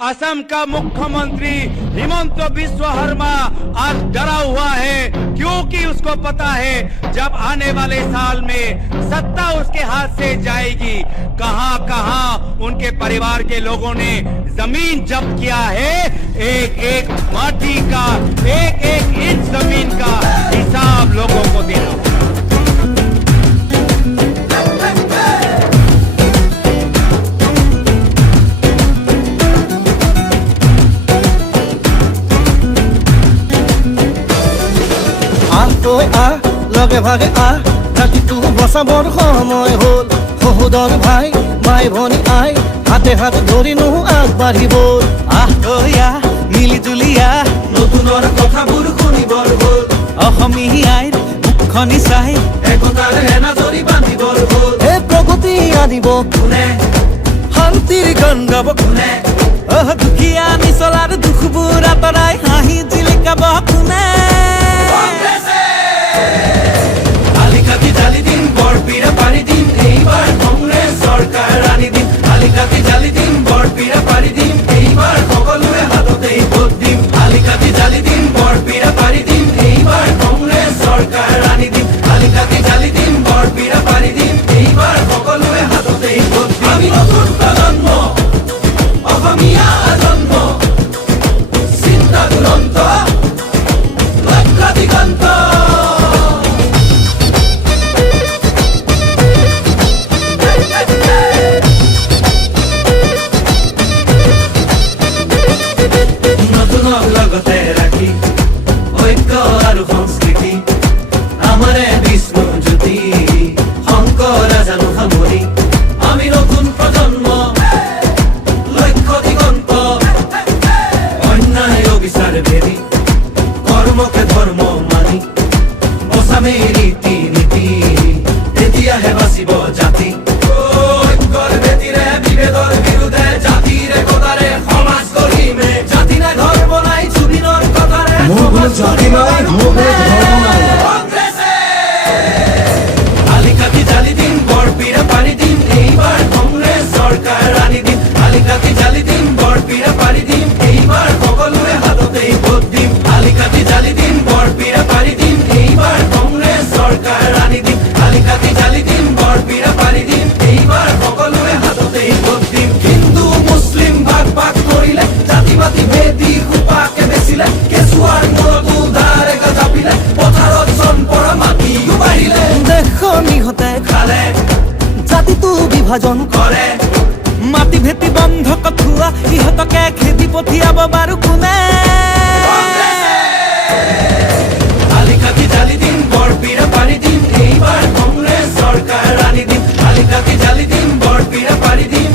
असम का मुख्यमंत्री हिमंत बिस्वा शर्मा आज डरा हुआ है, क्योंकि उसको पता है जब आने वाले साल में सत्ता उसके हाथ से जाएगी, कहां कहां उनके परिवार के लोगों ने जमीन जब्त किया है। एक एक माटी का, एक एक इंच जमीन का हिसाब लोगों को देना होगा। লগে ভাগে ৰাতিটো বচাবৰ সময় হ'ল। সহোদৰ ভাই মাই ভনী আই হাতে হাত ধৰি নো আগবাঢ়িব। মিলি জুলিয়া নতুনৰ কথাবোৰ শুনিবৰ হ'ল। অসমীয়াইৰ মুখনি চাই একতাৰ এনাজৰি বান্ধিবৰ হ'ল। এই প্ৰগতি আনিব কোনে, শান্তিৰ গান গাব কোনে, দুখীয়া নিচলাৰ দুখবোৰ আঁতৰাই হাঁহি জিলিকাব কোনে। আলিকাতি জালি দিম, বৰপীৰা পাৰি দিম, এইবাৰ কংগ্ৰেছ চৰকাৰ আনি দিম। আলিকাতি জালি দিম, বৰপীৰা পাৰি দিম, এইবাৰ সকলোৱে হাততেই ভোট দিম। আলিকাতি জালি দিম, বৰপীৰা পাৰি দিম, এইবাৰ কংগ্ৰেছ চৰকাৰ আনি দিম। আলিকাতি জালি দিম, বৰপীৰা পাৰি দিম, এইবাৰ সকলোৱে হাততেই ভোট দিম। আমি নতুন প্ৰজন্ম, অসমীয়া জন্ম, চিন্তা দুৰন্ত, লক্ষ্য দিগন্ত। লগতে ৰাখি ঐক্য আৰু সংস্কৃতি আমাৰে বিষ্ণু জ্যোতি শংকৰ জানো সামৰি। আমি নতুন প্ৰজন্ম, লক্ষ্য দিগন্ত, অন্যায় অবিচাৰ ভেদি কৰ্মকে ধৰ্ম মানি বচামে ৰীতি নীতি, তেতিয়াহে বাচিব জাতি। ঐক্যৰ ভেটিৰে বিভেদৰ বিৰুদ্ধে জাতিৰ একতাৰে সমাজ গঢ়িমে। জাতি নাই ধৰ্ম নাই, জুবিনৰ কথাৰে জাতি নাই, ধৰ্ম নাই। আলিকাতি জালি দিম, বৰপীৰা পাৰি দিম, এইবাৰ কংগ্ৰেছ চৰকাৰ আনি দিম। আলিকাতি জালি দিম, বৰপীৰা পাৰি দিম, এইবাৰ সকলোৱে হাততেই ভোট দিম। আলিকাতি জালি দিম, বৰপীৰা পাৰি দিম, এইবাৰ কংগ্ৰেছ চৰকাৰ আনি দিম। আলিকাতি জালি দিম, বৰপীৰা পাৰি দিম, এইবাৰ সকলোৱে হাততেই ভোট দিম। হিন্দু মুছলিম ভাগ ভাগ কৰিলে, জাতি পাতি ভেদি সোপাকে বেচিলে, কেঁচুৱাৰ মূৰতো ধাৰে জাপিলে, পথাৰত চনপৰা মাটিও বাঢ়িলে। দেশনিহঁতে খালে জাতিটো বিভাজন কৰে, মাটি ভেটি বন্ধ কঠোৱা ইহঁতকে খেদি পঠিয়াব বাৰু কোনে। আলিকাতি জালি দিম, বৰপীৰা পাৰি দিম, এইবাৰ কংগ্ৰেছ চৰকাৰ আনি দিম। আলিকাতি জালি দিম, বৰপীৰা পাৰি দিম,